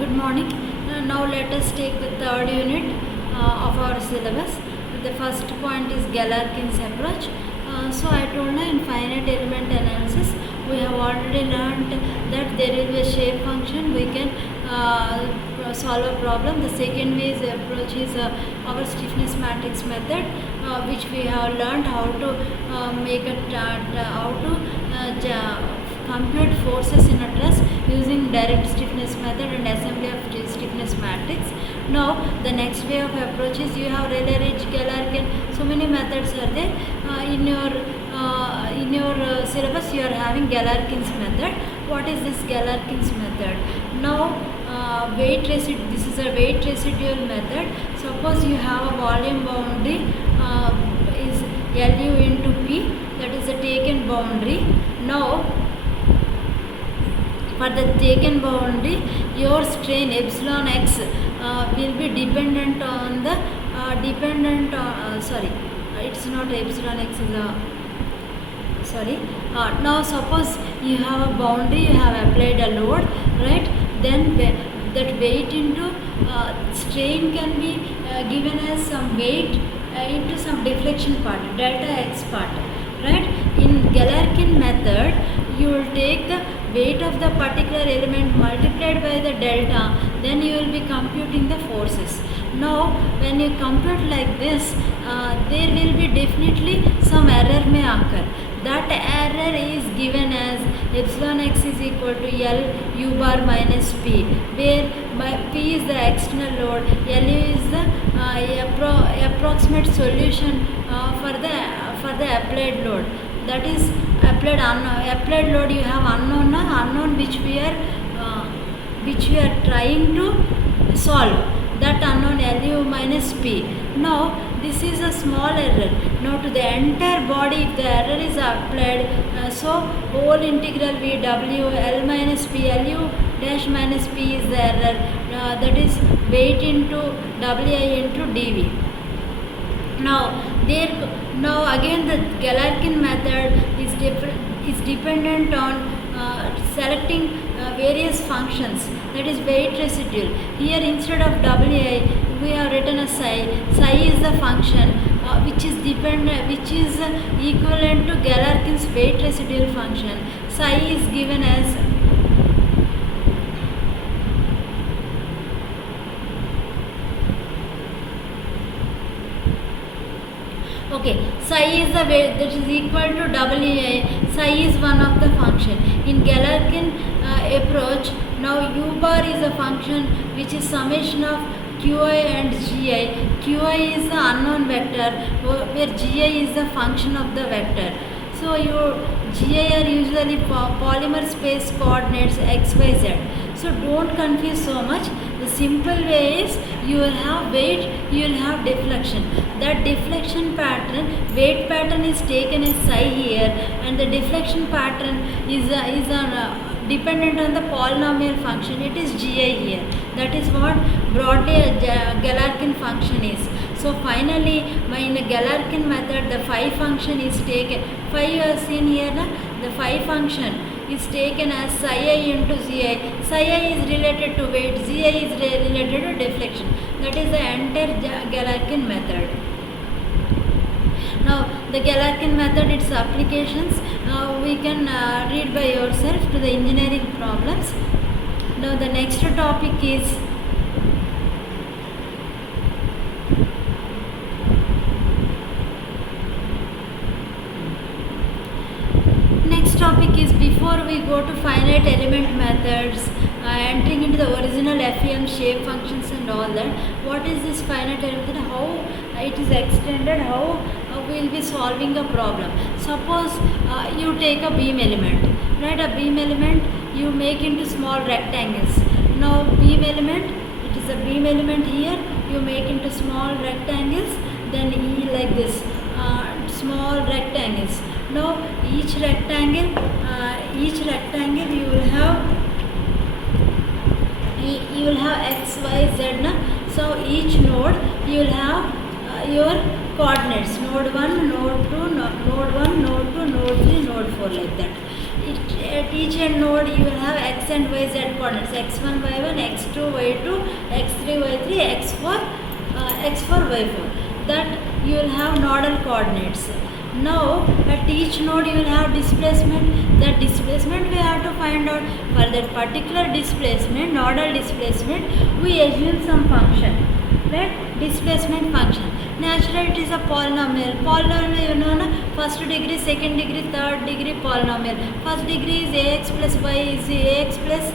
Good morning. Now let us take the third unit of our syllabus. The first point is Galerkin's approach. So I told you in finite element analysis we have already learned that there is a shape function. We can solve a problem. The second way is approach is our stiffness matrix method, which we have learned how to make a compute forces in a truss using direct stiffness method and assembly of stiffness matrix. Now the next way of approach is you have Rayleigh-Ridge, Galerkin, so many methods are there. In your syllabus you are having Galerkin's method. What is this Galerkin's method? Now this is a weight residual method. Suppose you have a volume boundary is Lu into P, that is a taken boundary. Now for the taken boundary, your strain epsilon x will be dependent on the it's not epsilon x is now suppose you have a boundary, you have applied a load, right? Then that weight into strain can be given as some weight into some deflection part, delta x part, right? In Galerkin method, you will take the weight of the particular element multiplied by the delta, then you will be computing the forces. Now when you compute like this, there will be definitely some error may occur. That error is given as epsilon x is equal to L u bar minus P, where P is the external load, Lu is the approximate solution for the applied load. That is applied load. You have unknown which we are trying to solve. That unknown Lu minus P. Now this is a small error. Now to the entire body, if the error is applied, so whole integral VW L minus P, Lu dash minus P is the error. That is weight into Wi into dV. Now again the Galerkin method is dependent on selecting various functions, that is weight residual. Here instead of Wi we have written a psi. Psi is the function which is equivalent to Galerkin's weight residual function. Psi is given as psi is the weight that is equal to Wi. Psi is one of the function. In Galerkin approach, now u bar is a function which is summation of Qi and Gi. Qi is the unknown vector, where Gi is the function of the vector. So your Gi are usually polymer space coordinates x, y, z. So don't confuse so much. The simple way is you will have weight, you will have deflection. That deflection pattern, weight pattern is taken as psi here, and the deflection pattern is dependent on the polynomial function. It is Gi here. That is what broadly a Galerkin function is. So finally, in the Galerkin method, the phi function is taken. Phi you have seen here, the phi function is taken as psi I into Zi. Psi I is related to weight, Zi is related to deflection. That is the entire Galerkin method. Now the Galerkin method, its applications, we can read by yourself to the engineering problems. Now the next topic is before we go to finite element methods, entering into the original FEM shape functions and all that, what is this finite element, how it is extended, how we will be solving a problem. Suppose you take a beam element, right? A beam element you make into small rectangles. Now beam element, it is a beam element here, you make into small rectangles, then like this, small rectangles. Now each rectangle you will have x, y, z. So each node you will have your coordinates, node 1, node 2, node 1, node 2, node 3, node 4, like that. At each end node you will have x and y z coordinates, x1 y1, x2 y2, x3 y3, x4 y4. That you will have nodal coordinates. Now at each node you will have displacement. That displacement we have to find out. For that particular displacement, nodal displacement, we assume some function, right? Displacement function. Naturally it is a polynomial. Polynomial, you know, first degree, second degree, third degree polynomial. First degree is ax plus y is ax plus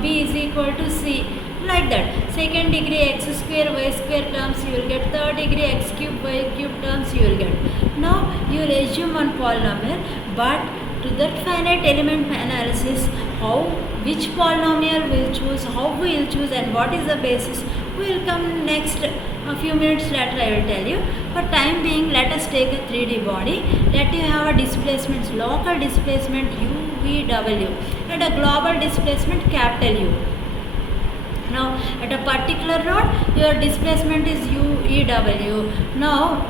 b is equal to c, like that. Second degree x square y square terms you will get. Third degree x cube y cube terms you will get. Now you will assume one polynomial, but to that finite element analysis, which polynomial will choose, how we will choose, and what is the basis, we will come next. A few minutes later I will tell you. For time being, let us take a 3D body. Let you have a displacement, local displacement u, v, w, and a global displacement capital U. Now at a particular node your displacement is u, e, w. Now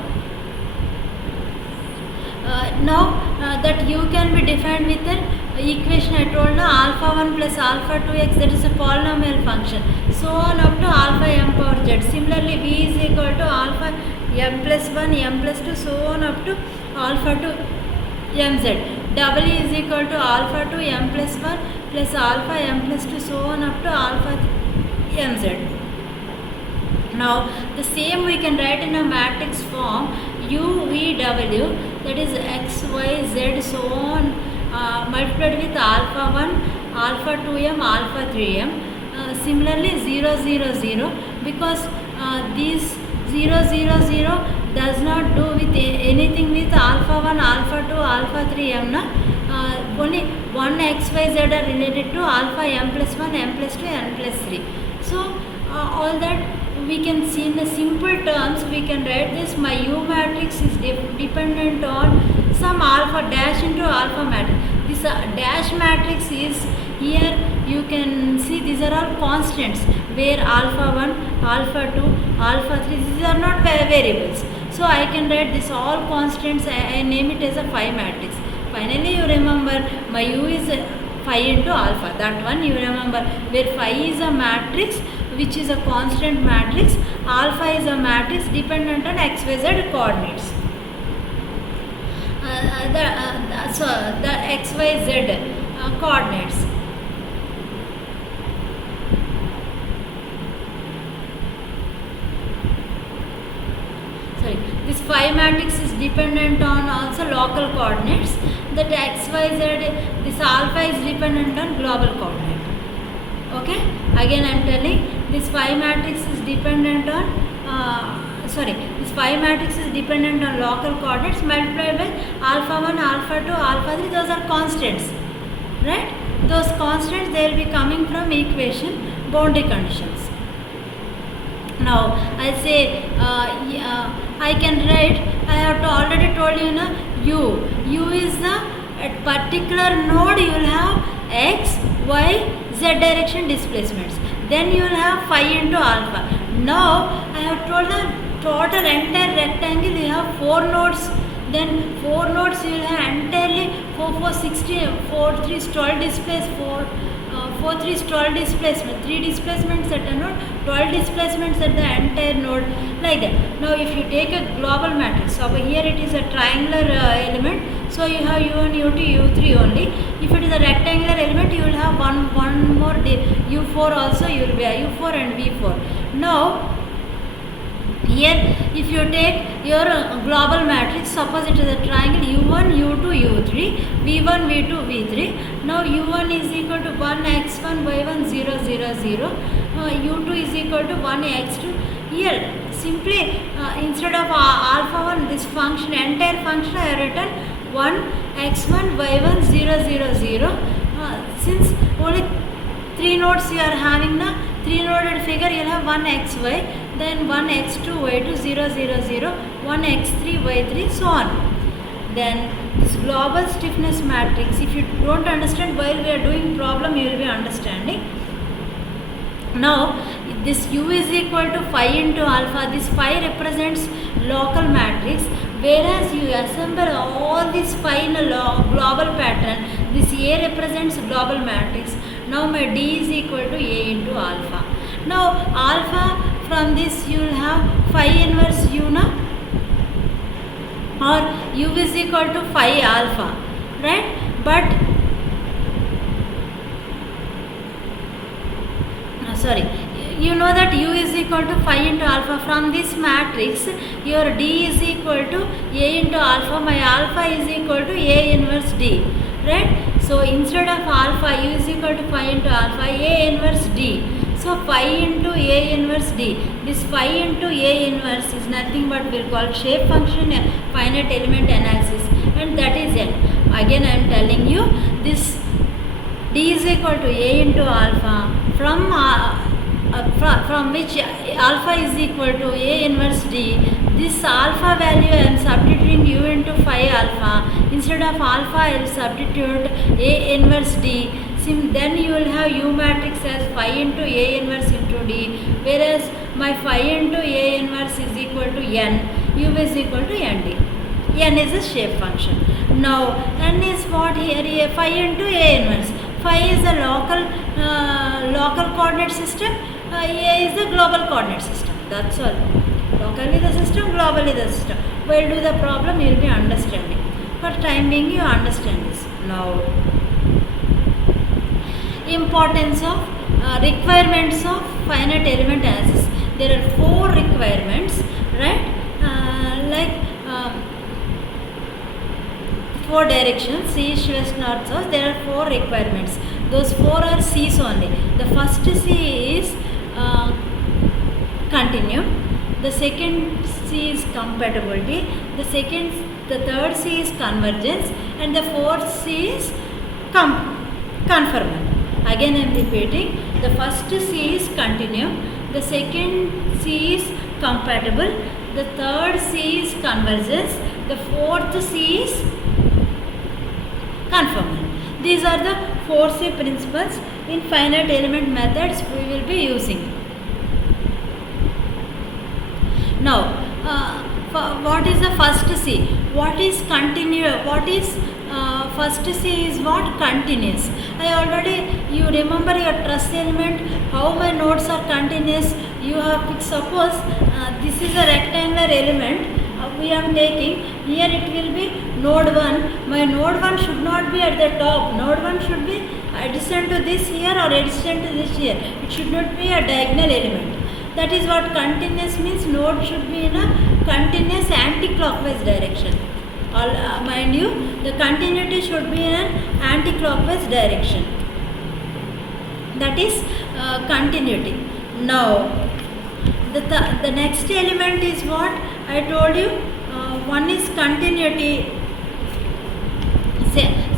that u can be defined with an equation I told now, alpha 1 plus alpha 2x, that is a polynomial function, so on up to alpha m power z. Similarly v is equal to alpha m plus 1, m plus 2, so on up to alpha to mz. w is equal to alpha to m plus 1 plus alpha m plus 2, so on up to alpha mz. Now the same we can write in a matrix form, u, v, w, that is x, y, z, so on, multiplied with alpha 1, alpha 2m, alpha 3m. Similarly 0, 0, 0, because these 0, 0, 0 does not do with anything with alpha 1, alpha 2, alpha 3m. Only 1 x, y, z are related to alpha m plus 1, m plus 2, n plus 3. So all that we can see in the simple terms. We can write this, my U matrix is dependent on some alpha dash into alpha matrix. This dash matrix is here, you can see these are all constants, where alpha 1, alpha 2, alpha 3, these are not variables. So I can write this all constants, I name it as a phi matrix. Finally you remember my U is phi into alpha, that one you remember, where phi is a matrix which is a constant matrix, alpha is a matrix dependent on xyz coordinates. So the xyz coordinates. Sorry, this phi matrix is dependent on also local coordinates. That xyz, this alpha is dependent on global coordinate. Okay, again I am telling, this phi matrix is dependent on this phi matrix is dependent on local coordinates multiplied by alpha 1, alpha 2, alpha 3, those are constants, right? Those constants, they will be coming from equation boundary conditions. Now I say I can write, I have already told you na, u is the at particular node you will have x, y, z direction displacements. Then you will have phi into alpha. Now I have told the total entire rectangle you have 4 nodes. Then 4 nodes you will have entirely 4, 16, 4, 3 stall displace, 4, 3 stall displacement, 3 displacements at a node, 12 displacements at the entire node, like that. Now if you take a global matrix, over here it is a triangular element, so you have u1, u2, u3 only. If it is a rectangular element, you will have one more u4 also, you will be a u4 and v4. Now here if you take your global matrix, suppose it is a triangle u1, u2, u3, v1, v2, v3. Now u1 is equal to 1 x1 y1 0 0 0, u2 is equal to 1 x2. Here simply instead of alpha 1, this function, entire function I have written 1 x1 y1 0 0 0. Since only 3 nodes you are having, na 3 noded figure, you will have 1 xy, then 1 x2 y2 0 0 0, 1 x3 y3, so on. Then this global stiffness matrix, if you don't understand while we are doing problem, you will be understanding. Now this u is equal to phi into alpha. This phi represents local matrix, whereas you assemble all this phi in a global pattern, This A represents global matrix. Now my D is equal to A into alpha. Now alpha, from this you will have phi inverse U na, or U is equal to phi alpha, right? But sorry, you know that U is equal to phi into alpha. From this matrix your D is equal to A into alpha. My alpha is equal to A inverse D, right? So instead of alpha, U is equal to phi into alpha, A inverse D. So phi into A inverse D. This phi into A inverse is nothing but we'll call shape function finite element analysis, and that is it. Again I am telling you, this D is equal to A into alpha, from which alpha is equal to A inverse D. This alpha value I am substituting U into phi alpha. Instead of alpha I will substitute A inverse D. Then you will have U matrix as phi into A inverse into D, whereas my phi into A inverse is equal to N, U is equal to ND. N is a shape function. Now N is what here? Phi into A inverse. Phi is a local coordinate system. A is the global coordinate system. That's all. Locally the system, globally the system. While do the problem, you will be understanding. For time being, you understand this. Now, importance of requirements of finite element analysis. There are 4 requirements, right? 4 directions: east, west, north, south. There are 4 requirements. Those 4 are C's only. The first C is continuum. The second C is compatibility. The third C is convergence, and the fourth C is conformal. Again I am repeating. The first C is continuum. The second C is compatible. The third C is convergence. The fourth C is conformal. These are the 4 C principles in finite element methods we will be using. Now, what is the first C? What is continuous? What is first C is what? Continuous. You remember your truss element, how my nodes are continuous. You have picked, suppose this is a rectangular element we are taking. Here it will be node 1. My node 1 should not be at the top. Node 1 should be adjacent to this here or adjacent to this here. It should not be a diagonal element. That is what continuous means. Node should be in a continuous anti-clockwise direction. Mind you, the continuity should be in an anti-clockwise direction. That is continuity. Now, the next element is what I told you. One is continuity.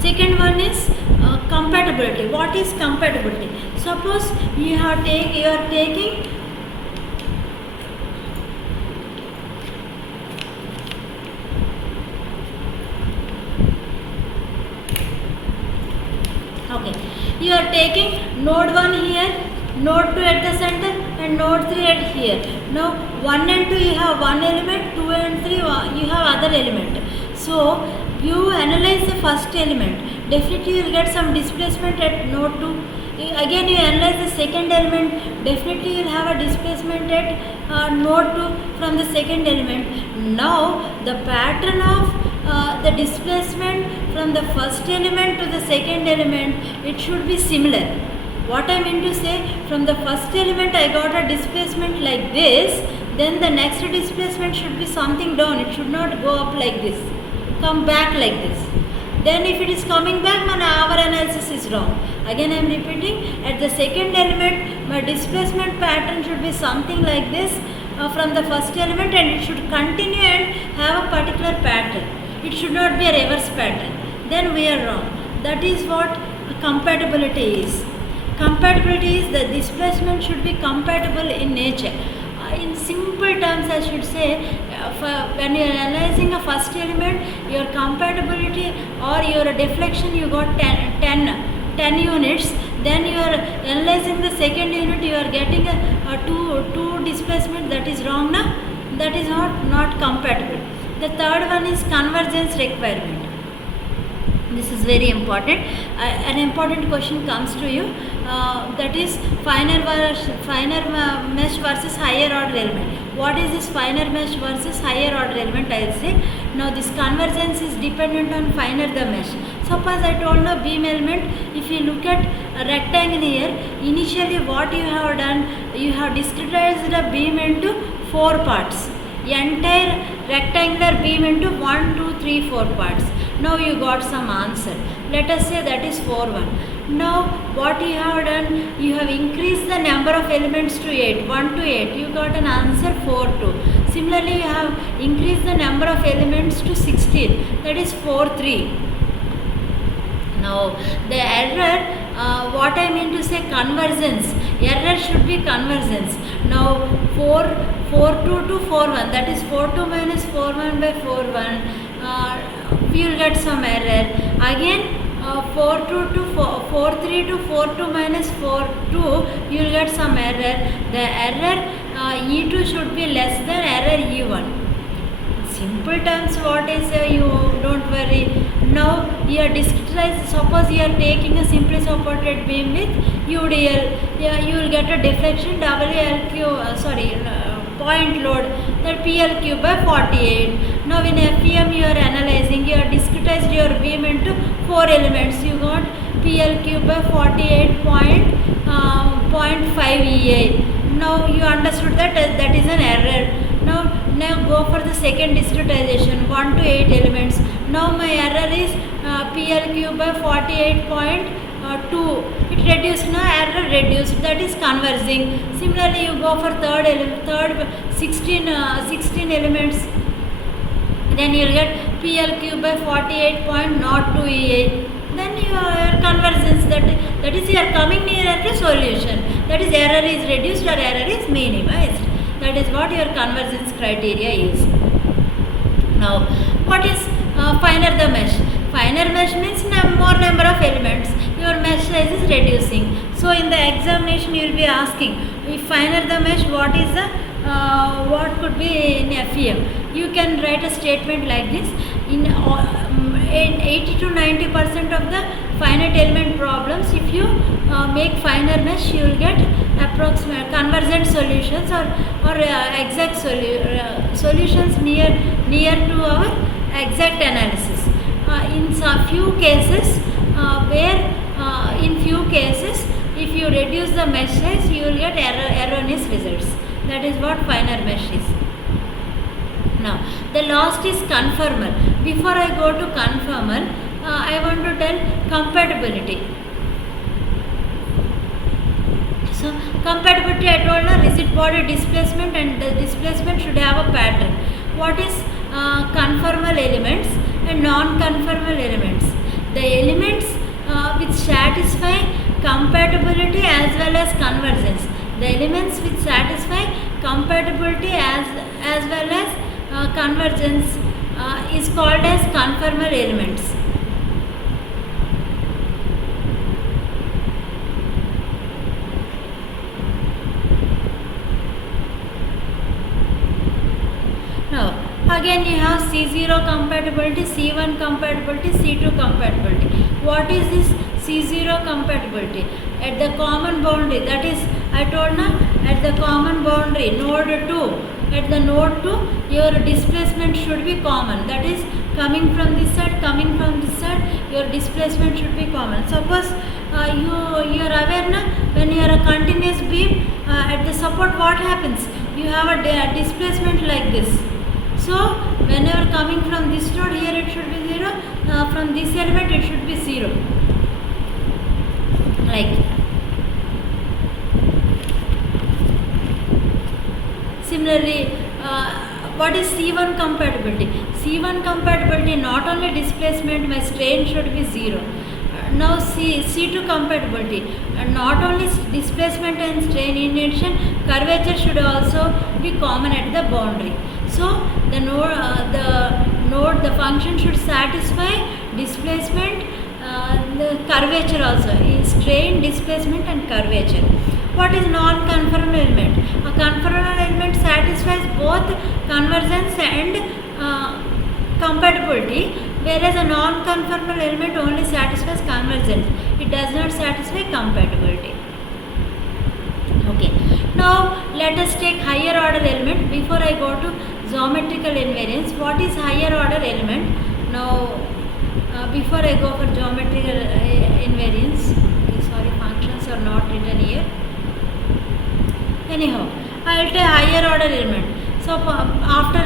Second one is compatibility. What is compatibility? Suppose you are taking you are taking node 1 here, node 2 at the center, and node 3 at here. Now 1 and 2 you have one element, 2 and 3 you have other element. So you analyze the first element, definitely you will get some displacement at node 2. Again you analyze the second element, definitely you will have a displacement at node 2 from the second element. Now the pattern of the displacement from the first element to the second element, it should be similar. What I mean to say, from the first element I got a displacement like this, then the next displacement should be something down. It should not go up like this, come back like this. Then if it is coming back, our analysis is wrong. Again I am repeating, at the second element my displacement pattern should be something like this from the first element, and it should continue and have a particular pattern. It should not be a reverse pattern. Then we are wrong. That is what compatibility is. Compatibility is the displacement should be compatible in nature. In simple terms I should say, when you are analyzing a first element, your compatibility or your deflection you got 10 units. Then you are analyzing the second unit, you are getting a two displacement. That is wrong, na? That is not compatible. The third one is convergence requirement. This is very important. An important question comes to you, that is finer mesh versus higher order element. What is this finer mesh versus higher order element? I will say now this convergence is dependent on finer the mesh. Suppose I told now beam element, if you look at a rectangle here, initially what you have done, you have discretized the beam into 4 parts. Entire rectangular beam into 1, 2, 3, 4 parts. Now you got some answer. Let us say that is 4, 1. Now what you have done, you have increased the number of elements to 8, 1 to 8. You got an answer 4, 2. Similarly, you have increased the number of elements to 16. That is 4, 3. Now the error, what I mean to say convergence. Error should be convergence. Now 4, 2 to 4, 1. That is 4, 2 minus 4, 1 by 4, 1. We will get some error. Again 4, 2 to 4, 3 to 4, 2 minus 4, 2. You will get some error. The error E2 should be less than error E1. Simple terms, what is you don't worry. Now you are discretized. Suppose you are taking a simply supported beam with UDL. You will get a deflection WLQ, point load, that PLQ by 48. Now in FEM you are analyzing, you are discretized your beam into 4 elements. You got PLQ by 48.5 EA. Now you understood that that is an error. Now go for the second discretization, 1 to 8 elements. Now my error is PLQ by 48.2. It reduced, now error reduced, that is converging. Similarly you go for third 16 elements, then you will get PLQ by 48.02 EA. Then your convergence, that is you are coming nearer to solution. That is error is reduced or error is minimized. That is what your convergence criteria is. Now what is finer the mesh? Finer mesh means more number of elements. Your mesh size is reducing. So in the examination you will be asking, if finer the mesh, what is the what could be in FEM? You can write a statement like this. In 80 to 90% of the finite element problems, if you make finer mesh, you will get approximate convergent solutions or exact solutions near to our exact analysis. In some few cases if you reduce the mesh size, you will get erroneous results. That is what finer mesh is. Now the last is conformal. Before I go to conformal, I want to tell compatibility. So compatibility, I told you rigid body displacement, and the displacement should have a pattern. What is conformal elements and non-conformal elements? The elements which satisfy compatibility as well as convergence. The elements which satisfy compatibility as well as convergence is called as conformal elements. Now again you have C0 compatibility, C1 compatibility, C2 compatibility. What is this C0 compatibility? At the common boundary, that is I told now, at the common boundary node 2, at the node 2 your displacement should be common. That is coming from this side, your displacement should be common. Suppose you are aware na, when you are a continuous beam, at the support what happens? You have a displacement like this. So whenever coming from this node, here it should be 0, from this element it should be 0. Like similarly, what is C1 compatibility? C1 compatibility, not only displacement, my strain should be 0. Now C2 compatibility, not only displacement and strain, in addition curvature should also be common at the boundary. So the node, the function should satisfy displacement, the curvature also, strain, displacement and curvature. What is non-conformal element? A conformal element satisfies both convergence and compatibility, whereas a non-conformal element only satisfies convergence. It does not satisfy compatibility. Okay, now let us take higher order element. Before I go to geometrical invariance, what is higher order element? Now before I go for geometrical invariance, sorry, functions are not written here. Anyhow, I will take higher order element. So after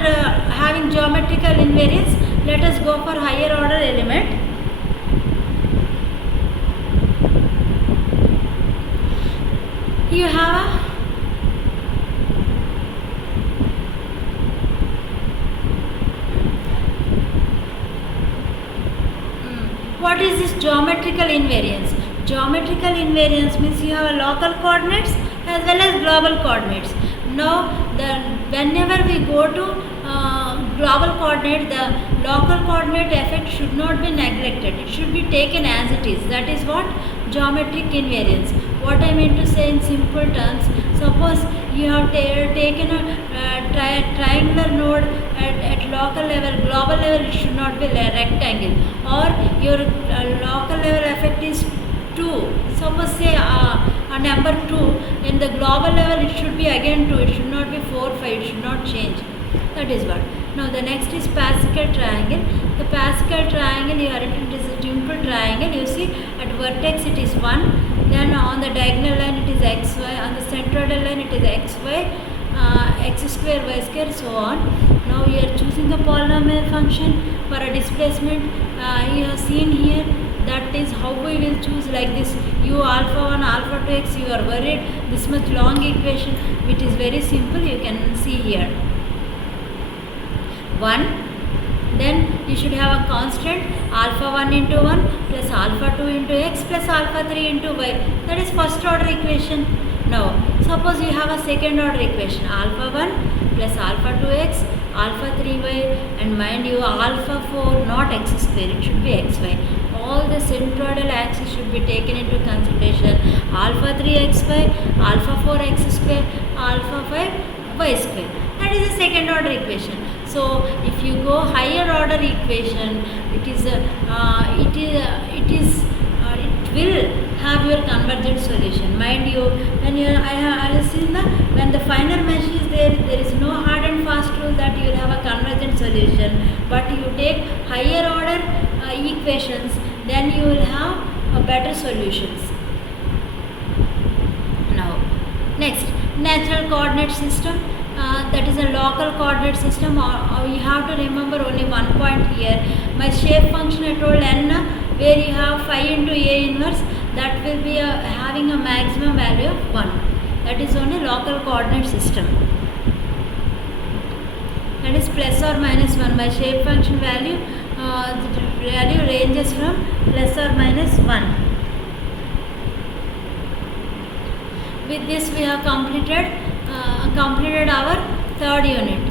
having geometrical invariance, let us go for higher order element. You have a what is this geometrical invariance? Geometrical invariance means you have a local coordinates as well as global coordinates. Now, whenever we go to global coordinate, the local coordinate effect should not be neglected. It should be taken as it is. That is what geometric invariance. What I mean to say in simple terms, suppose you have taken a triangular node at local level, global level it should not be a rectangle, or your local level effect is 2. Suppose say a number 2, in the global level it should be again 2, it should not be 4, 5, it should not change. That is what. Now the next is Pascal triangle. The Pascal triangle, you are it is a dimple triangle. You see at vertex it is 1, then on the diagonal line it is xy, on the centroidal line it is xy, x square, y square, so on. Now we are choosing a polynomial function for a displacement. You have seen here, that is how we will choose like this. U alpha 1, alpha 2x, you are worried this much long equation, which is very simple, you can see here. 1, then you should have a constant alpha 1 into 1 plus alpha 2 into x plus alpha 3 into y. That is first order equation. Now suppose you have a second order equation, alpha 1 plus alpha 2x, alpha 3y, and mind you alpha 4 not x square, it should be xy. All the centroidal axis should be taken into consideration. Alpha 3xy, alpha 4x square, alpha 5 y square. That is the second order equation. So if you go higher order equation, it will have your convergent solution. Mind you, when I have seen when the finer mesh is there is no hard and fast rule that you will have a convergent solution. But you take higher order equations, then you will have better solutions. Now, next, natural coordinate system. That is a local coordinate system. You have to remember only one point here. My shape function I told n, where you have phi into A inverse, that will be having a maximum value of 1. That is only local coordinate system. That is plus or minus 1. My shape function value, the value ranges from plus or minus 1. With this we have completed our third unit.